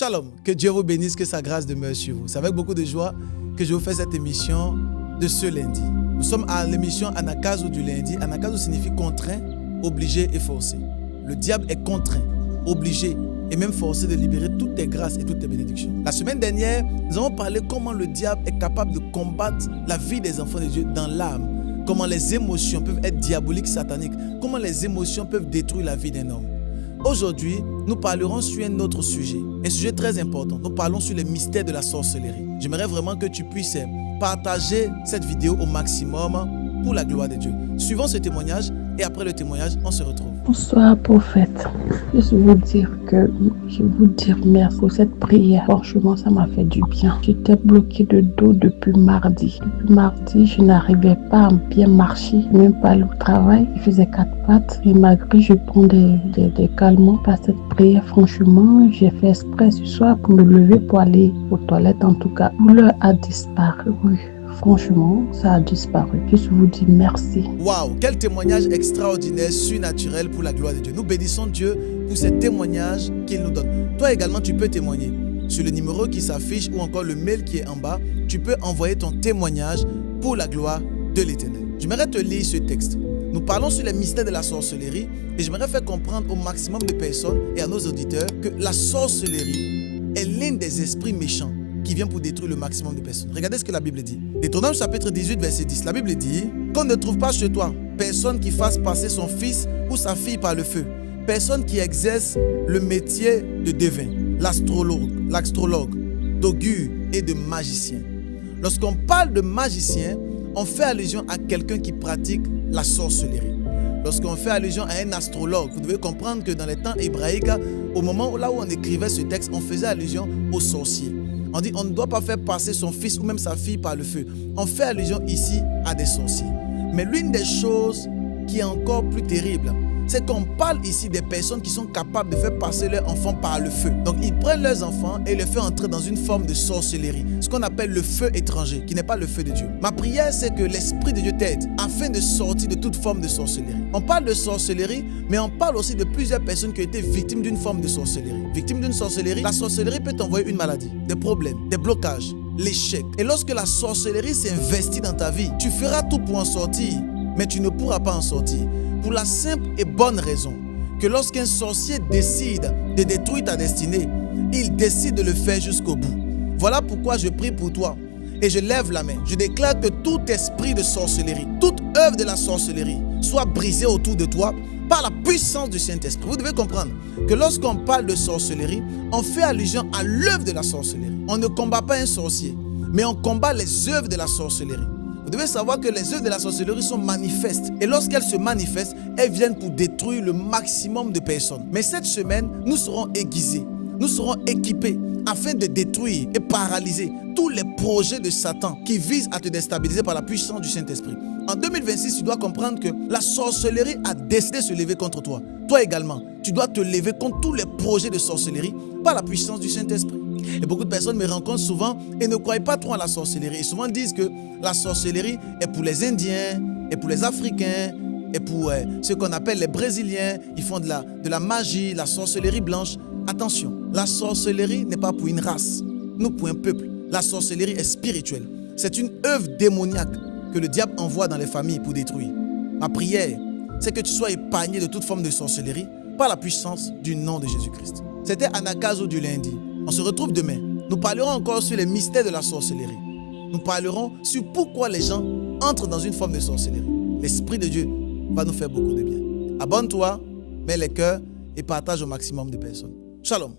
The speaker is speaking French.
Shalom, que Dieu vous bénisse, que sa grâce demeure sur vous. C'est avec beaucoup de joie que je vous fais cette émission de ce lundi. Nous sommes à l'émission Anakazo du lundi. Anakazo signifie contraint, obligé et forcé. Le diable est contraint, obligé et même forcé de libérer toutes tes grâces et toutes tes bénédictions. La semaine dernière, nous avons parlé comment le diable est capable de combattre la vie des enfants de Dieu dans l'âme. Comment les émotions peuvent être diaboliques, sataniques. Comment les émotions peuvent détruire la vie d'un homme. Aujourd'hui, nous parlerons sur un autre sujet, un sujet très important. Nous parlons sur les mystères de la sorcellerie. J'aimerais vraiment que tu puisses partager cette vidéo au maximum pour la gloire de Dieu. Suivons ce témoignage et après le témoignage, on se retrouve. Bonsoir prophète, je veux vous dire merci pour cette prière. Franchement, ça m'a fait du bien. J'étais bloquée de dos depuis mardi. Depuis mardi, je n'arrivais pas à bien marcher, même pas aller au travail. Je faisais 4 pattes et malgré je prends des calmants par cette prière, franchement, j'ai fait exprès ce soir pour me lever pour aller aux toilettes. En tout cas, la douleur a disparu. Oui. Franchement, ça a disparu. Je vous dis merci. Waouh, quel témoignage extraordinaire, surnaturel pour la gloire de Dieu. Nous bénissons Dieu pour ces témoignages qu'il nous donne. Toi également, tu peux témoigner. Sur le numéro qui s'affiche ou encore le mail qui est en bas, tu peux envoyer ton témoignage pour la gloire de l'Éternel. J'aimerais te lire ce texte. Nous parlons sur les mystères de la sorcellerie et j'aimerais faire comprendre au maximum de personnes et à nos auditeurs que la sorcellerie est l'un des esprits méchants qui vient pour détruire le maximum de personnes. Regardez ce que la Bible dit. Deutéronome chapitre 18, verset 10. La Bible dit qu'on ne trouve pas chez toi personne qui fasse passer son fils ou sa fille par le feu. Personne qui exerce le métier de devin, l'astrologue, d'augure et de magicien. Lorsqu'on parle de magicien, on fait allusion à quelqu'un qui pratique la sorcellerie. Lorsqu'on fait allusion à un astrologue, vous devez comprendre que dans les temps hébraïques, au moment où on écrivait ce texte, on faisait allusion aux sorciers. On dit on ne doit pas faire passer son fils ou même sa fille par le feu. On fait allusion ici à des sorciers. Mais l'une des choses qui est encore plus terrible, c'est qu'on parle ici des personnes qui sont capables de faire passer leurs enfants par le feu. Donc ils prennent leurs enfants et les font entrer dans une forme de sorcellerie. Ce qu'on appelle le feu étranger, qui n'est pas le feu de Dieu. Ma prière, c'est que l'Esprit de Dieu t'aide afin de sortir de toute forme de sorcellerie. On parle de sorcellerie, mais on parle aussi de plusieurs personnes qui ont été victimes d'une forme de sorcellerie. Victimes d'une sorcellerie, la sorcellerie peut t'envoyer une maladie, des problèmes, des blocages, l'échec. Et lorsque la sorcellerie s'investit dans ta vie, tu feras tout pour en sortir, mais tu ne pourras pas en sortir. Pour la simple et bonne raison que lorsqu'un sorcier décide de détruire ta destinée, il décide de le faire jusqu'au bout. Voilà pourquoi je prie pour toi et je lève la main. Je déclare que tout esprit de sorcellerie, toute œuvre de la sorcellerie soit brisée autour de toi par la puissance du Saint-Esprit. Vous devez comprendre que lorsqu'on parle de sorcellerie, on fait allusion à l'œuvre de la sorcellerie. On ne combat pas un sorcier, mais on combat les œuvres de la sorcellerie. Vous devez savoir que les œuvres de la sorcellerie sont manifestes. Et lorsqu'elles se manifestent, elles viennent pour détruire le maximum de personnes. Mais cette semaine, nous serons aiguisés, nous serons équipés afin de détruire et paralyser tous les projets de Satan qui visent à te déstabiliser par la puissance du Saint-Esprit. En 2026, tu dois comprendre que la sorcellerie a décidé de se lever contre toi. Toi également, tu dois te lever contre tous les projets de sorcellerie par la puissance du Saint-Esprit. Et beaucoup de personnes me rencontrent souvent et ne croient pas trop à la sorcellerie. Et souvent disent que la sorcellerie est pour les Indiens, et pour les Africains, et pour ceux qu'on appelle les Brésiliens. Ils font de la magie, la sorcellerie blanche. Attention, la sorcellerie n'est pas pour une race, nous pour un peuple. La sorcellerie est spirituelle. C'est une œuvre démoniaque que le diable envoie dans les familles pour détruire. Ma prière, c'est que tu sois épargné de toute forme de sorcellerie par la puissance du nom de Jésus-Christ. C'était Anakazo du lundi. On se retrouve demain. Nous parlerons encore sur les mystères de la sorcellerie. Nous parlerons sur pourquoi les gens entrent dans une forme de sorcellerie. L'Esprit de Dieu va nous faire beaucoup de bien. Abonne-toi, mets les cœurs et partage au maximum de personnes. Shalom.